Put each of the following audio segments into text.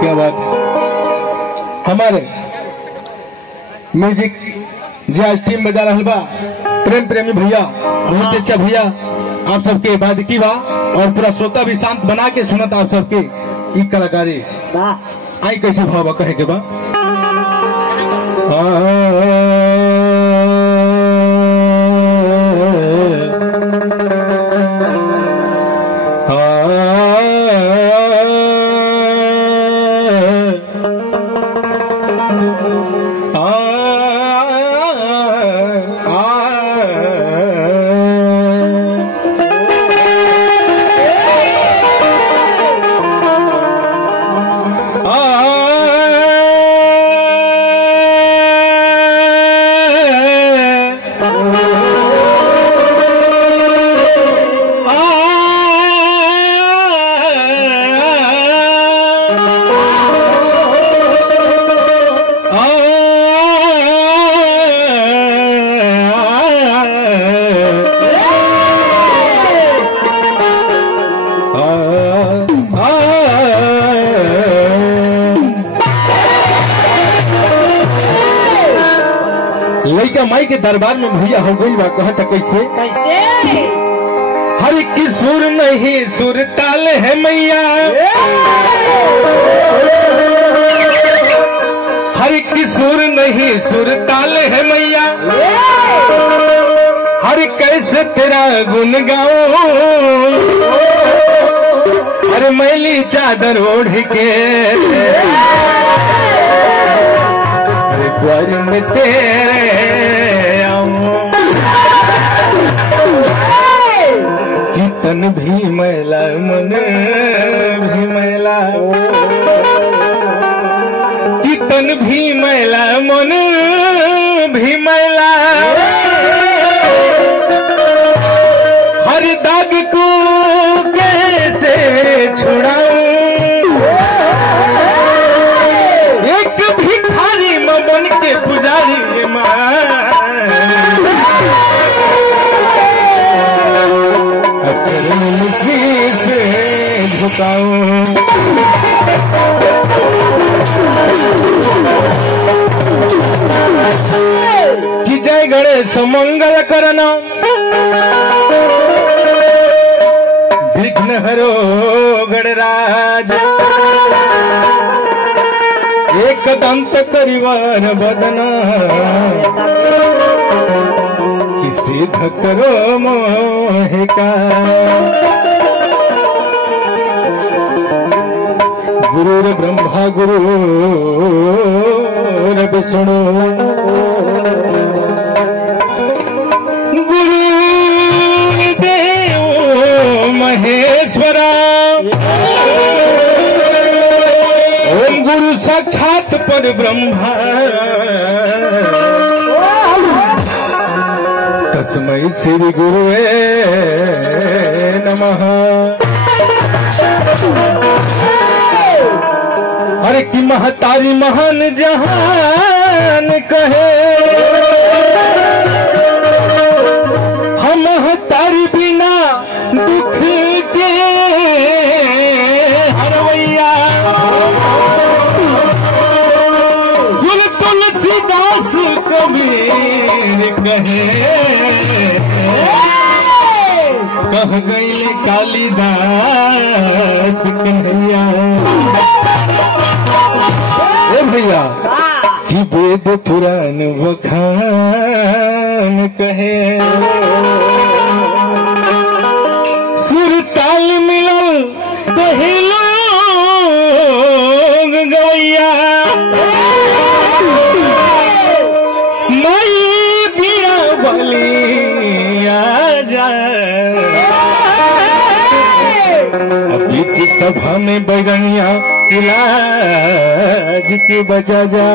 क्या बात है। हमारे म्यूजिक जैज टीम बजा रहा बा प्रेम प्रेमी भैया, बहुत अच्छा भैया आप सबके बादकी बा और पूरा श्रोता भी शांत बना के सुनत आप सबके ई कलाकारी आई कैसे भाव कहे के बा। लइका माई के दरबार में भैया हो गई बा कहता कैसे कैसे हर की सुर नहीं सुर ताल है मैया, हर की सुर नहीं सुर ताल है मैया, हर कैसे तेरा गुन गाऊं हर मैली चादर ओढ़ के द्वार में तेरे आऊं कि तन भी मैला मन भी मैला, कि तन भी मैला मन भी मैला, हर दाग को कैसे छुड़ाऊं एक भिखारी बन के पुजारी चरण से झुकाऊं कि जय गणेश मंगल करना विघ्न हरो गणराज एक दंत करिवार बदना किसी धकरो मोह का गुरु ब्रह्मा गुरु विष्णु गुरु देव महेश्वरा ओम गुरु साक्षात पर ब्रह्मा तस्मै श्री गुरुवे नमः। अरे की महतारी महान जहान कहे हम महतारी बिना दुख के हरवैया गुरु तुलसीदास कबीर कहे कह गई कालिदास कन्हैया ए भैया कि वेद पुराण बखान कहे सुर ताल मिलल कहे लोग गवैया मई बीड़ा बलिया जा बीच सभा में बैगनिया इलाज के बजा जा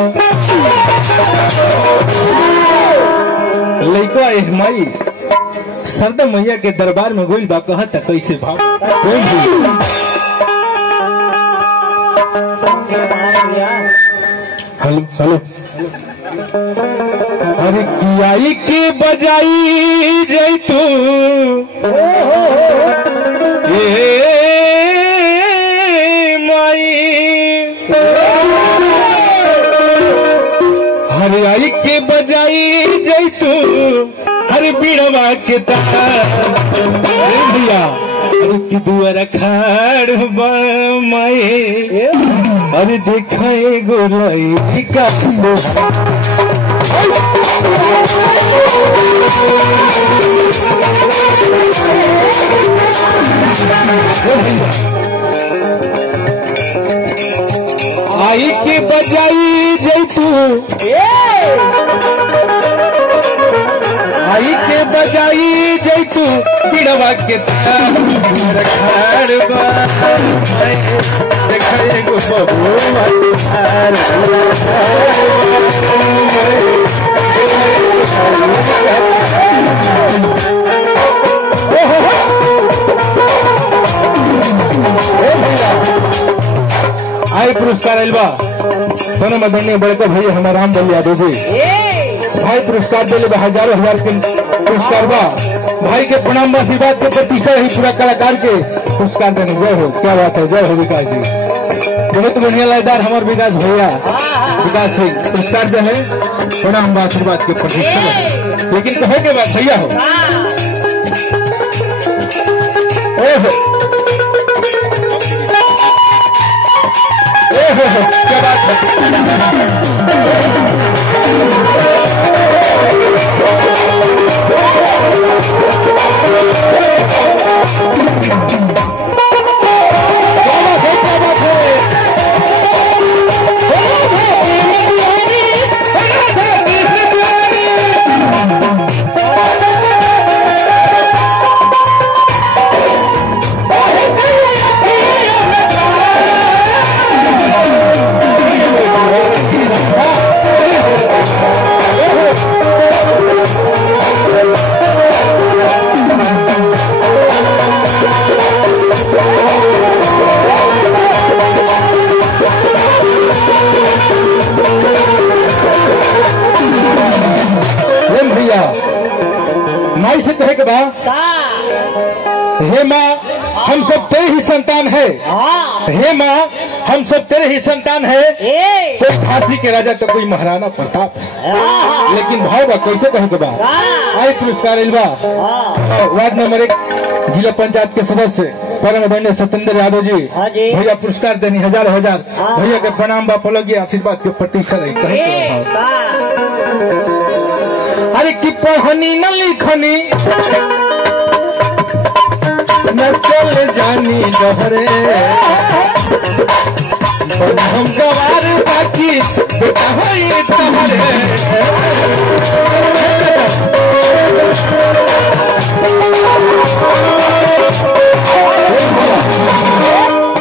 लइका माई सरदा मैया के दरबार में गोइल बा कहता कैसे भाव हेलो हेलो अरे कियाई के बजाई जैतू हरियाई के बजाई जैतू हर बीड़वा के भैया की दुआरा खाड़ माए अरे देखे गोलाई का आई के बजाई जैतू आई के बजाई जैतू बिड़वा के देखे गो आई पुरस्कार अलवा सोना मदनी बड़का भैया हमारा राम बल यादव जी भाई पुरस्कार दिले हजारों हजार के पुरस्कार बा भाई के प्रणाम आशीर्वाद के प्रतीक्षा ही पूरा कलाकार के पुरस्कार देने जय हो क्या बात है जय हो विकास जी बहुत बढ़िया लयदार हमारे विकास भैया विकास सिंह पुरस्कार दे है प्रणाम आशीर्वाद के प्रतीक्षा लेकिन कहे के बाद भैया हो क्या बात है माई से कहे के बाद हे माँ हम सब तेरे ही संतान है हे माँ हम सब तेरे ही संतान है कोई झांसी के राजा तो कोई महाराणा प्रताप है लेकिन भाव बा कैसे कहे के बाद आई पुरस्कार इलवा वार्ड नंबर 1 जिला पंचायत के सदस्य परम आदरणीय सत्येंद्र यादव जी भैया पुरस्कार देनी हजार हजार भैया के प्रणाम बा पलगी आशीर्वाद के प्रतीक्षा रही कहे अरे की पढ़नी न लिखनी न चल जानी डहरे हम गवार बाकी बेटा होई तहरे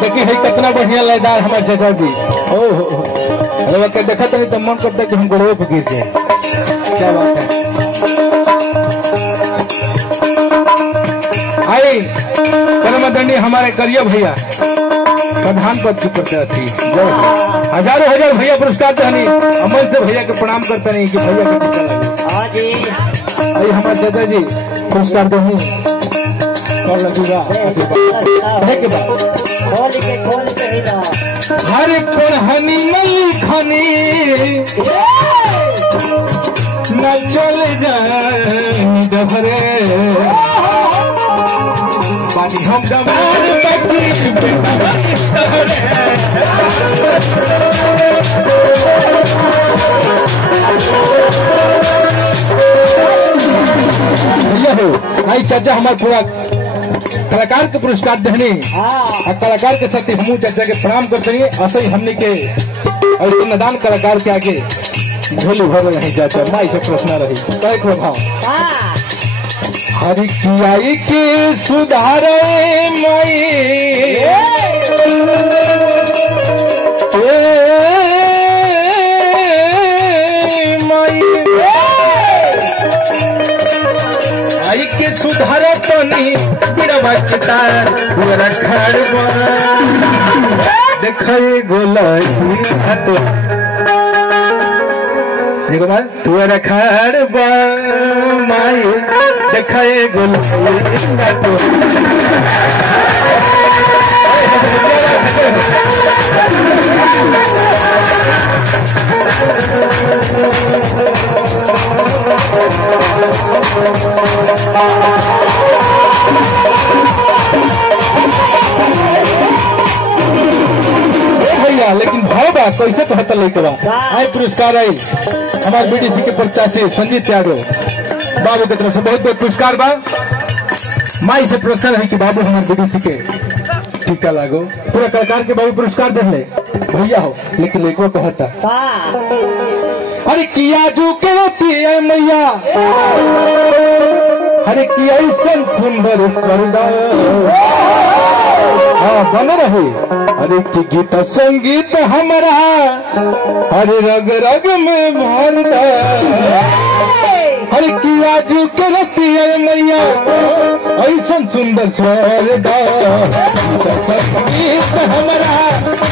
देखिए है कितना बढ़िया लयदार हमारे चाचा जी अरे क्या देखा तो नहीं तो मन करता कि हम गोड़ों पे गिर जाए क्या बात है आई परम आदरणीय हमारे करिया भैया प्रधान पद की प्रत्याशी हजारों हजार भैया पुरस्कार देनी अमल से भैया के प्रणाम करते नहीं कि भैया के टीका लगे आई हमारे चाचा जी पुरस्कार देनी कर लगेगा के बाद हर पढ़नी न लिखनी न चल जाए डबरे बानी हम गवार भैया हो आई चाचा हमारे पूरा कलाकार के पुरस्कार देने और कलाकार के साथ हमू चाचा के प्रणाम करते हैं। असही हमने के ऐसे नदान कलाकार के आगे झोली भर रहे चाचा माई से प्रश्न रही कई प्रभाव हरि कियाई के सुधारे माई आई के सुधार तनी बिरवा के तार पूरा खड़बा देखई गोलाई हतो देखो बाल पूरा खड़बा माई देखई गोलाई हतो भैया लेकिन भाव बा कैसे कहता लेके आई पुरस्कार आई हमारे बीडीसी के प्रत्याशी संजीत यादव बाबू की तरफ से बहुत बहुत पुरस्कार बा माई से प्रश्न है कि बाबू हमारे बीडीसी के टीका लागो पूरा कलाकार के बाबू पुरस्कार दे ले भैया हो लेकिन एक कहता अरे किया जो कहती है मैया अरे किया सुंदर स्पर्धा हाँ बन रहे अरे की गीत संगीत हमारा हरे रग रग में भरदा हरे किया जो करती है मैया ऐसा सुंदर स्वर्गा संगीत हमारा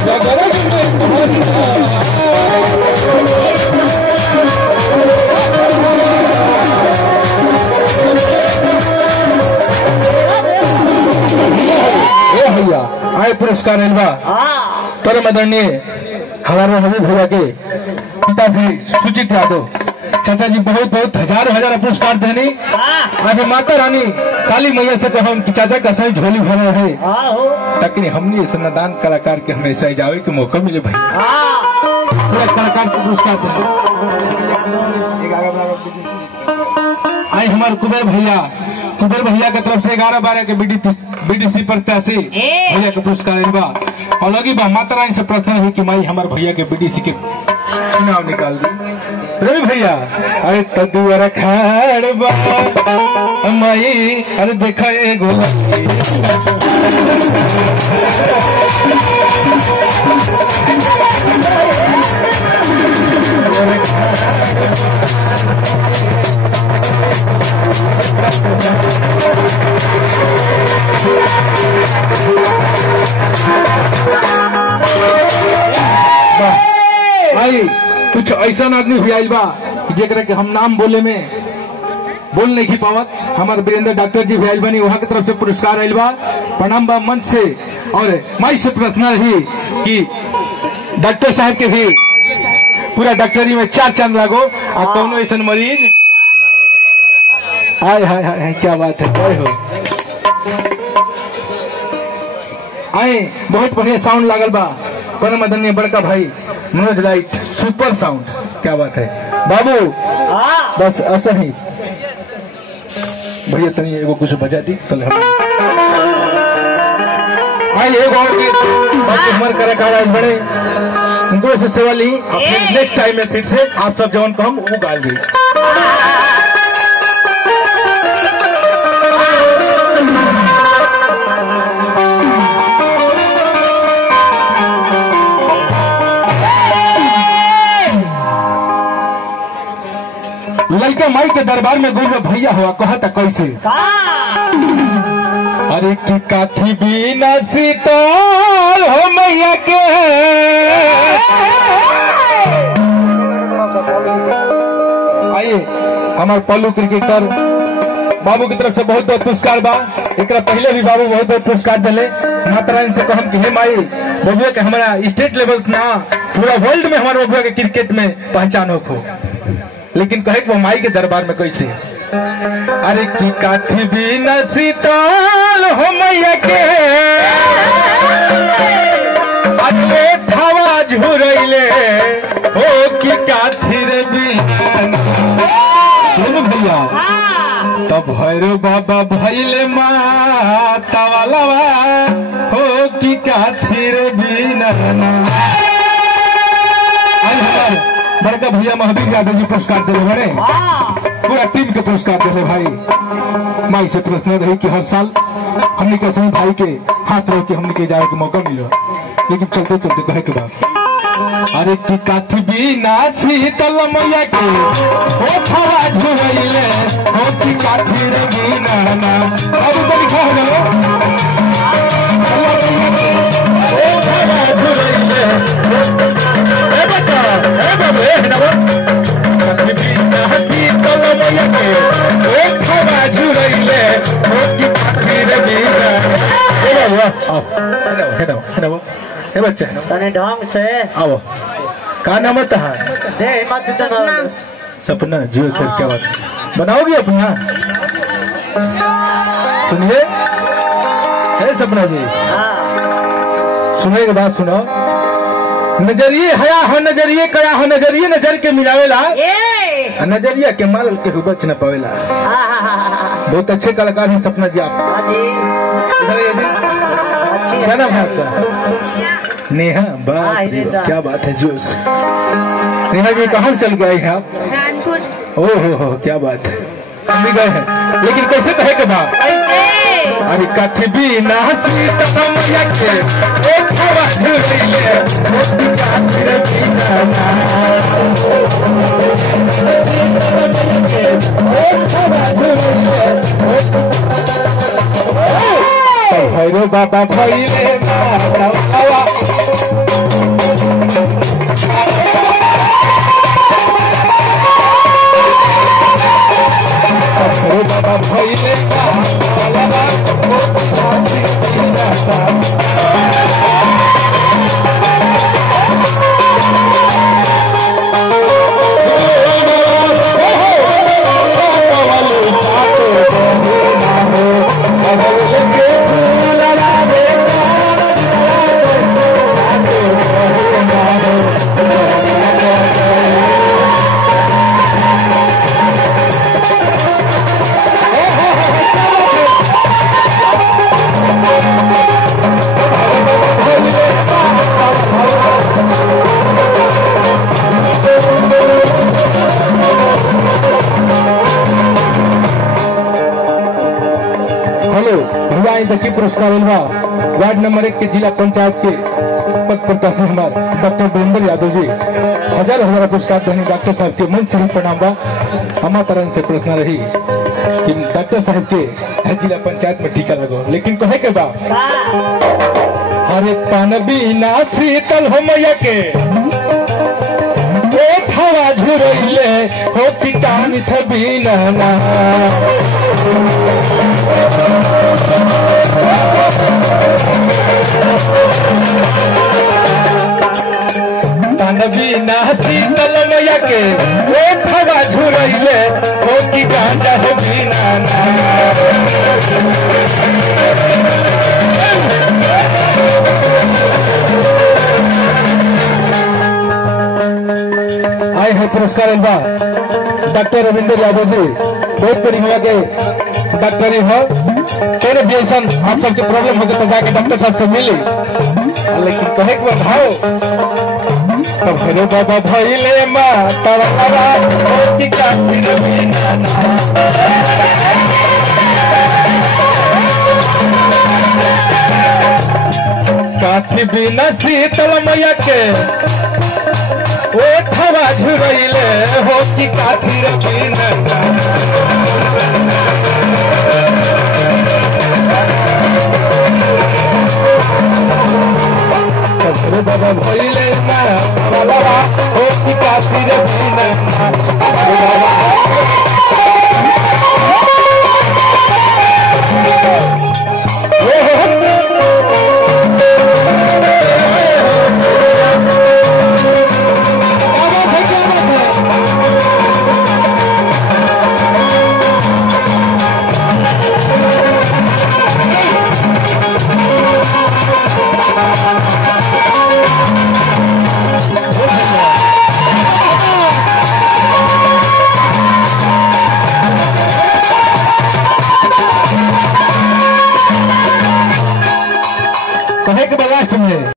रग रग में भरदा भैया आए पुरस्कार परम आदरणीय हमारे हबीब भैया के पिताश्री सुजीत यादव चाचा जी बहुत बहुत हजारों हजार पुरस्कार देने आज माता रानी काली मैया से कहा कि चाचा का सही झोली भर रहे ताकि हमने इस नदान कलाकार के हमेशा जावे के मौका मिले भाई पूरा कलाकार को पुरस्कार आए हमारे कुबेर भैया की तरफ से 11-12 के बीडीसी प्रत्याशी भैया के पुरस्कार और लगी बा माता रानी से प्रार्थना है कि माई हमारे भैया के बीडीसी के चुनाव निकाल दी रवि भैया अरे तदुअर खाड़बा माई अरे देखा भाई कुछ ऐसा आदमी भी आयल बा जेकरा के हम नाम बोले में बोल नहीं पावत हमारे वीरेंद्र डॉक्टर जी भी आयल बनी वहाँ की तरफ से पुरस्कार आयल बा प्रणाम बा मंच से और माई से प्रार्थना रही कि डॉक्टर साहब के भी पूरा डॉक्टरी में 4 चांद लागो और कौनो ऐसा मरीज हाय हाय हाय क्या बात है जय हो आए बहुत बढ़िया साउंड लागल बा परम आदरणीय बड़का भाई मनोज लाइट सुपर साउंड क्या बात है बाबू बस ऐसा ही भैया तनी एगो कुछ बजा दी पहले आई एगो और बाकी हमारे कलाकार बड़े उनको से सेवा ली नेक्स्ट टाइम में फिर से आप सब जवान को हम वो गाल दी लड़का माई के दरबार में गुरु भैया हुआ कहता कैसे अरे की काठी बिना सीताल हो मैया के आइए हमारे पल्लू क्रिकेटर बाबू की तरफ से बहुत बहुत पुरस्कार बा एक पहले भी बाबू बहुत बहुत पुरस्कार दिले माता रानी से कहम कि हे माई बबुआ के हमारा स्टेट लेवल ना पूरा वर्ल्ड में हमारे बबुआ के क्रिकेट में पहचान हो लेकिन कहे वो माई के दरबार में कैसे अरे की काठी भी न सीताल हो मैया अब भैरव बाबा भैले माता वाला हो कि काथिर बिना बड़का भैया महावीर यादव जी पुरस्कार दे रहे पूरा टीम के पुरस्कार दे रहे भाई। माई से प्रश्न रही कि हर साल हमने कैसे भाई के हाथ रह के हमने के जाए के मौका मिला, लेकिन चलते चलते कहे के बाद अरे की काथी बिना शीतल मैया के हो फवा झुरैले हो की काथी रे बिना ना अब तो लिखा है ना ओ फवा झुरैले ए बच्चा ए बाबू ए ना काथी बिना शीतल मैया के हो फवा झुरैले हो की काथी रे बिना ए बाबू हेलो हे बच्चे तने ढंग से आओ का नाम है दे मत देना सपना जियो सर क्या बात बनाओगे अपना सुनिए है सपना जी सुनिए के बात सुनो नजरिए हया है नजरिए कया है नजरिए नजर के मिलावेला नजरिया के माल के बच न पावेला। बहुत अच्छे कलाकार हैं सपना जी आप क्या नाम है आपका? नेहा। बात क्या बात है जोश। नेहा जी कहाँ से चल गए हैं आप? ओहो हो क्या बात है हम भी गए हैं, लेकिन कैसे कहे के बाप अरे कथ भी ना मैया के एक हवा झुरैले भैरव बाबा भैले बाबा भैले देखिए पुरस्कार वार्ड नंबर 1 के जिला पंचायत के पद प्रत्याशी हमारे डॉक्टर वीरेंद्र यादव जी हजार हजार पुरस्कार देने डॉक्टर साहब के मन से ही प्रणाम बा। हमारा तरह से प्रार्थना रही कि डॉक्टर साहब के जिला पंचायत में टीका लगो, लेकिन कहे के बा हरे पान बिना शीतल हो मैया के हवा झुरैले हो पिटानी थ बिना ना बिना शीतल मैया के हवा झुरैले हो की गांजा है बिना आए हैं पुरस्कार डॉक्टर रविंद्र यादव जी बहुत बड़ी हुआ के डॉक्टरी हो तेरे भी ऐसा आप सबके प्रॉब्लम हो तो जाके डॉक्टर साहब से मिली, लेकिन कहे के बताओ तब भैरव बाबा भैले माता काथी बिना शीतल मैया के हवा झुरैले हो कि काथी बिना बाबा भैले हो कि काथी कहे के लास्ट में